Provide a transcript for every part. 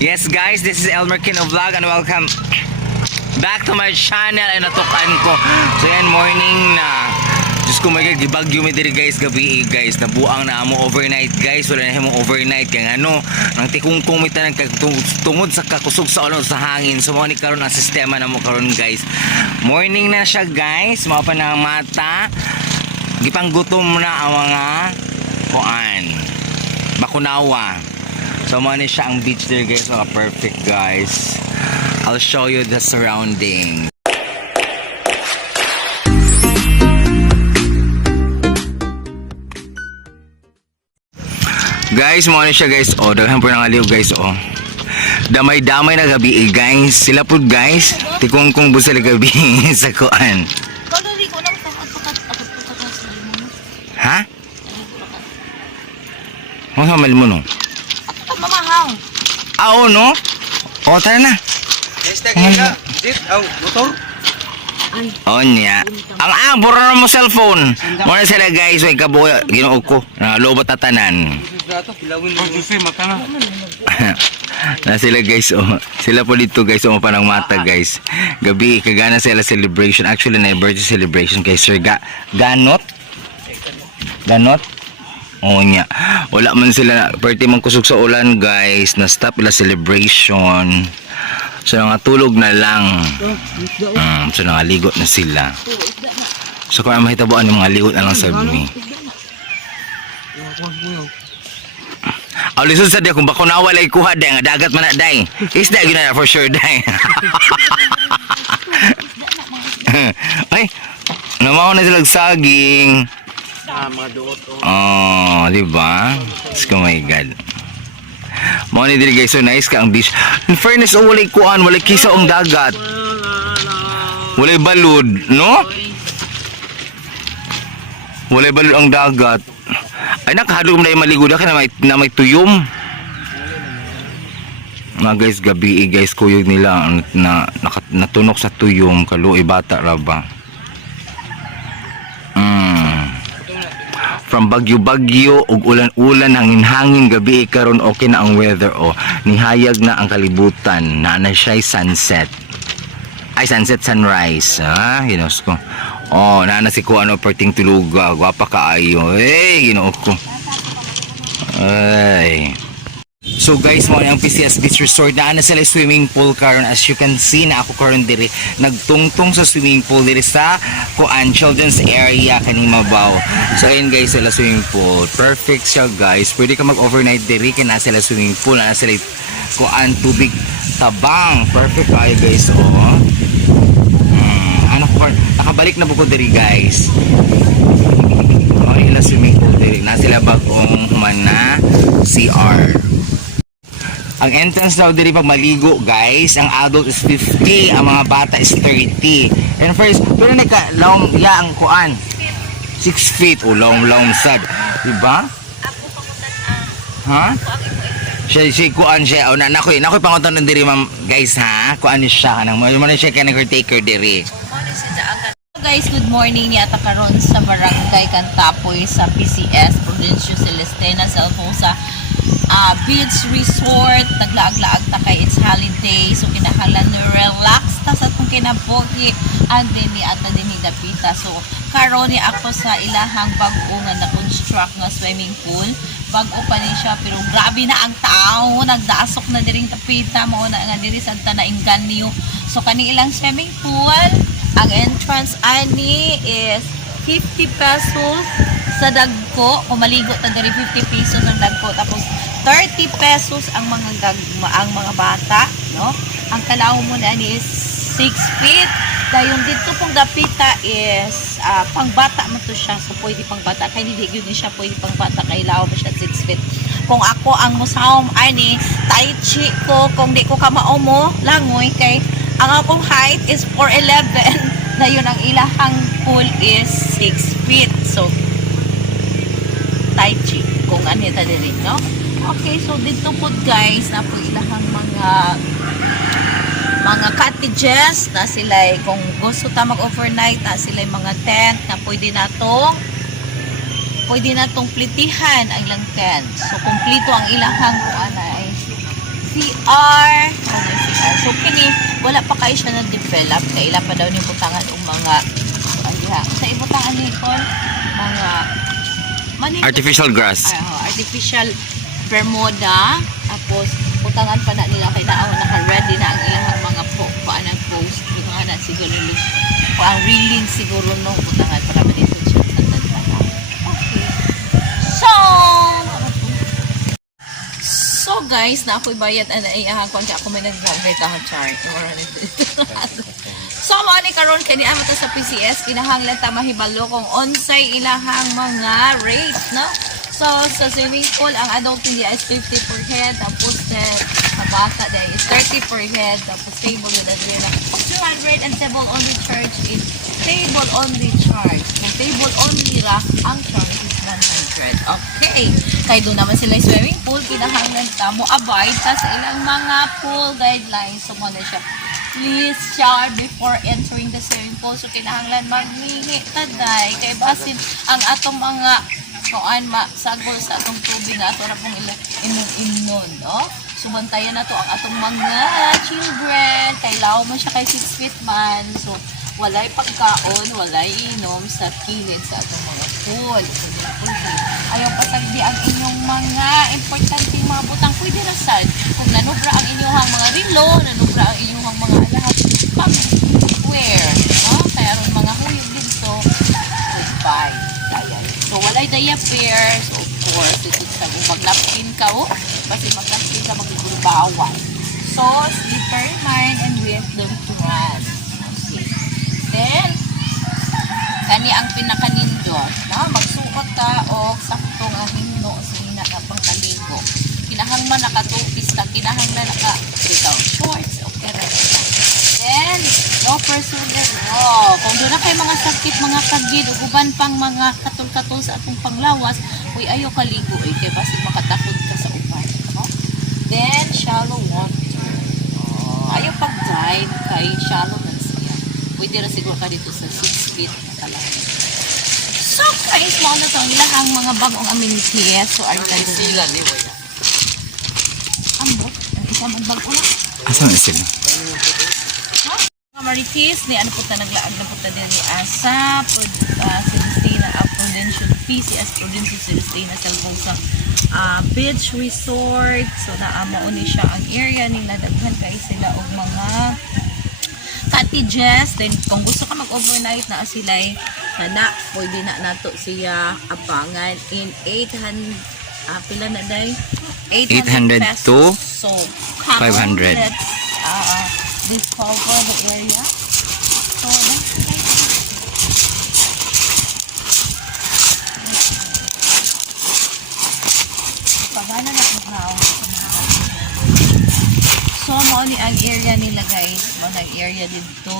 Yes guys, this is Elmer Kino Vlog and welcome back to my channel. Ay natukan ko. So yan, morning na. Diyos ko may gibagyo mi diri guys, gabi guys. Nabuang na amo overnight guys. Wala na himong overnight kaya ano, nang tikungkong mi tanan tungod sa kakusog sa ulo sa hangin. So mo ni karon ang sistema na mo karon guys. Morning na siya guys. Mao pa na ang mata. Gipanggutom na ang mga kuan. Bakunawa. So money siya ang beach there guys. So perfect guys. I'll show you the surrounding. Guys, money siya guys. Oh, daghan po ng aliw guys. Oh. Damay-damay na gabi guys. Sila po guys. Tikungkong busa na gabi sa kuan. Ha? Ano hamal mo no? Mamahang. Oo, no? O, tara na. Motor? O, niya. Ang bura na mo cellphone. Muna sila guys, way kabuo, ginoo ko. Lobo tatanan. Na sila guys, oh. Sila po dito guys, oh, panang mata guys. Gabi, kagana sila celebration. Actually, na birthday celebration kay Sir Ganot. Ganot? Oo niya. Wala man sila, party man kusog sa ulan guys. Na-stop ila celebration. So tulog na lang. So nangaligot na sila. So kung mahitabuan yung mga ligot na lang sa mi. Lisod sa di kung bako na wala ikuha day nga dagat man na day. Isda yun na for sure day. Ay, namaw na silang saging. Mga duot. Oh, di ba? Oh my God. Mo ni diri guys, so nice ka ang beach. In fairness, oh, walay kuan, walay kisa ang dagat. Walay balud, no? Walay balud ang dagat. Ay nakahadlok mo na yung maligo ka na may tuyom. Mga guys, gabi guys, kuyog nila natunok sa tuyom, kaluoy bata ra ba. From bagyo-bagyo ug ulan-ulan, hangin-hangin gabi karon okay na ang weather oh. Nihayag na ang kalibutan, na siya sunset. Ay sunset sunrise, ha, ginos ko. Oh, na si ko ano perting tuluga, gwapa kaayo. Ginoo ko. Ay. So guys, mo ang PCS Beach Resort na sila swimming pool karon. As you can see na ako karon diri nagtungtong sa swimming pool diri sa kuan children's area kaning Mabaw. So ayun guys, sila swimming pool. Perfect siya guys. Pwede ka mag-overnight diri kina sila swimming pool na sila kuan tubig tabang. Perfect kayo guys oh. Anak ko nakabalik na buko diri guys. Ila swimming pool diri na sila bagong human na CR. Ang entrance daw diri pag maligo guys, ang adult is 50, ang mga bata is 30. And first, pero long ya ang kuan 6 feet o long sad, diba? Ha? Si kuan siya o nakoy pangutan diri ma'am guys ha. Kuan ni siya kanang mo man siya kanang caretaker diri. Guys, good morning niya karon sa Barangay Cantapoy sa PCS Provincia Celestena Salfosa beach resort. Naglaag-laag ta kay it's holiday, so kinahanglan na relax ta sa atong kinabuhi and then ni ata din dapita. So karon ni ako sa ilahang bag-o nga na construct nga swimming pool. Bag-o pa ni siya pero grabe na ang tao, nagdaasok na diring tapita mao na nga diri sa Tanainganyo. So kani ilang swimming pool, ang entrance ani is 50 pesos sa dagko. Kung maligo ta diri 50 pesos ang dagko, tapos 30 pesos ang mga mga bata, no? Ang kalaw mo na ni is 6 feet. Dayon dito pong dapita is pangbata mo to siya. So pwede pangbata kay hindi gyud ni siya pwede pangbata kay law mo siya 6 feet. Kung ako ang musaom ani tai chi ko, kung di ko ka mao mo langoy kay ang akong height is 4'11". Dayon ang ilahang pool is 6 feet. So tai chi kung anita diri, no? Okay, so dito po guys na po ilahang mga cottages na sila kung gusto ta mag-overnight na sila mga tent na pwede natong plitihan ang ilang tent. So kompleto ang ilahang kuan ay CR. So kini wala pa kayo siya na-develop kay ila pa daw ni butangan og mga sa ibutangan ni kon mga Artificial grass. artificial bermuda tapos butangan pa na nila kay naaw naka-ready na ang ilang mga paanang post butangan na siguro ang reeling siguro no butangan para dito siya sa tanda. Okay. So guys, na ako'y bayad na naiyahan ko kaya ako may nag-vlog tahan chart. So mo ni karon kani amo ta sa PCS kinahanglan ta mahibalo kung unsay ilahang mga rate, no? So sa swimming pool ang adult niya is 50 per head tapos sa bata day is 30 per head tapos table na din na 200 and table only charge is table only charge. Kung table only ra ang charge is 100. Okay. Kaya doon naman sila swimming pool kinahanglan ta mo abide ta sa ilang mga pool guidelines. So mo na siya please shower before entering the swimming pool. So, kinahanglan maghihi taday. Kay basin ang atong mga kuan sagol sa atong tubig na ato na pong inom, no? So, bantayan na to ang atong mga children. Kay lao man siya kay 6 feet man. So, walay pagkaon, walay inom sa kilid sa atong mga pool. Ayaw pasagdi ang inyong mga importanteng mga butang. Pwede na sad. Kung nanubra ang inyong mga rilo, nanubra ang inyong mga alahat, pag-wear. No? Kaya ron mga huyog dito, goodbye. Ayan. So, walay diaper. So, of course, ito sa mag-napkin ka, kasi mag-napkin ka, mag-gulbawan. So, slipper mine and wisdom to run. Okay. Then, kani ang pinakanindot, no? Magsuot ka o saktong ang himno o sinina na pangkaligo. Kinahangman nakatupis ka, kinahangman ikaw shorts o keret. Then, no personal no. Kung doon na kayo mga sakit, mga kagid, o uban pang mga katul-katul sa atong panglawas, uy, ayaw kaligo eh, kaya basta makatakot ka sa uban. No? Then, shallow water. Ayaw pag-dive kay shallow na siya. Pwede na siguro ka dito sa 6 feet na kalahin. So, guys, mo na itong ilang mga bagong amenities. So, are you guys sila ni Waya? Ambot? Ang isang bago na? Asan na sila? Mga marites, ni ano po ta naglaag na po ta din ni Asa, Celestina, Prudential PCS, Prudential Celestina sa sa beach resort. So, naamao ni siya ang area nila. Daghan kayo sila o mga cottages. Then, kung gusto ka mag-overnight na sila'y pwede na nato siya abangan in 800, pila na day? 800 to So, 500. Let's discover the area. So, pagana na now. So, mo ni ang area nila guys. Mo ang area dito.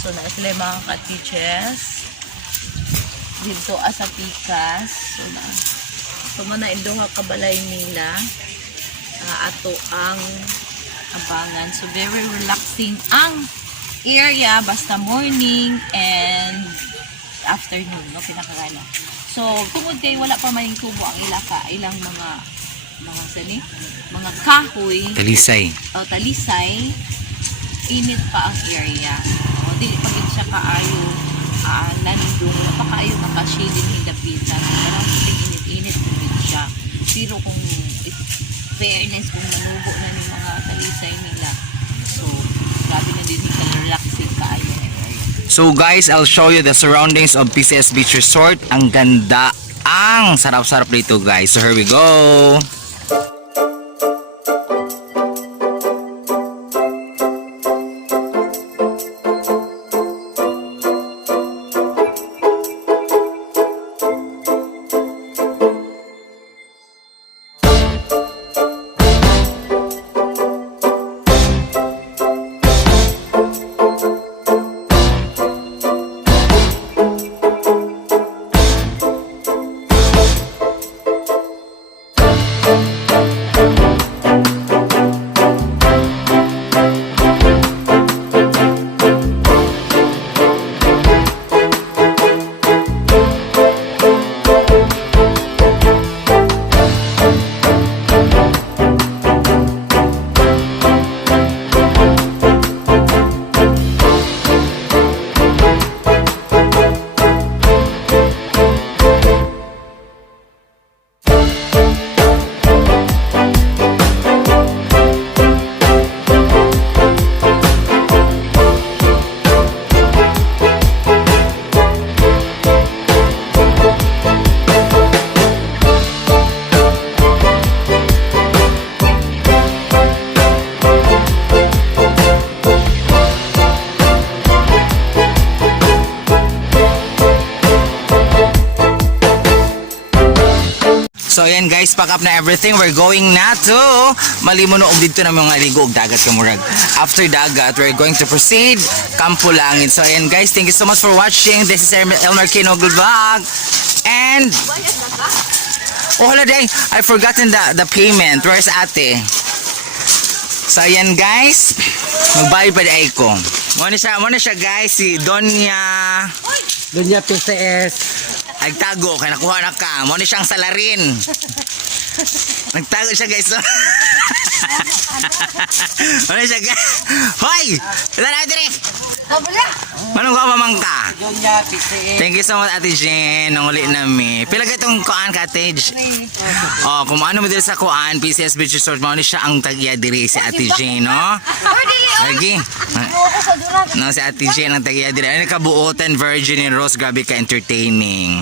So, na sila yung mga cottages. Dito sa Pikas. So, mo na induha kabalay nila. Ato ang abangan. So, very relaxing ang area. Basta morning and afternoon. No? Pinakagana. So, tungod kay wala pa maning tubo ang ilang mga kahoy. Talisay. O talisay. Init pa ang area. O, dili pag siya kaayo nandung pa kaayo makashading hilapitan. Parang init-init din siya. Pero kung fairness kung manubo na ng mga talisay nila. So, grabe na din relaxing kaayo. So guys, I'll show you the surroundings of PCS Beach Resort. Ang ganda, ang sarap-sarap dito guys. So here we go. ayan guys, pack up na everything. We're going na to Malimono og dito na mga ligo og dagat kamurag. After dagat, we're going to proceed Campo Langit. So ayan guys, thank you so much for watching. This is Elmer Kino Vlog. And oh holiday, I forgotten the payment. Where's ate? So ayan guys, magbayad pa di ko. Muna siya guys, si Donya PCS. Nagtago, kaya nakuha na ka. Muna siyang salarin. Nagtago siya guys. Muna siya guys. Hoy! Wala na dire! Manong ka mamangka? Thank you so much Ate Jen. Nung uli namin. Pila ka itong kuan ka Ate Jen? Oh, kung ano mo dito sa kuan, PCS Beach Resort, muna siya ang tagya dire si Ate Jen, no? Lagi. No, si Ate Jen ang tagya dire. Ano kabuotan, Virgin and Rose, grabe ka entertaining.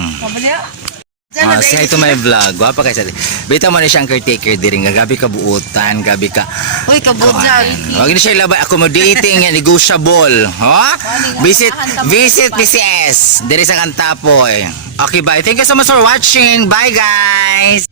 Say hi to my vlog. Wapa ka sa. Bita mo na siyang caretaker diri nga gabi ka buutan, gabi ka. Uy, kabutyan. Wag ni siya labay accommodating yan, negotiable. Ha? Visit PCS diri sa Kantapoy. Okay, bye. Thank you so much for watching. Bye guys.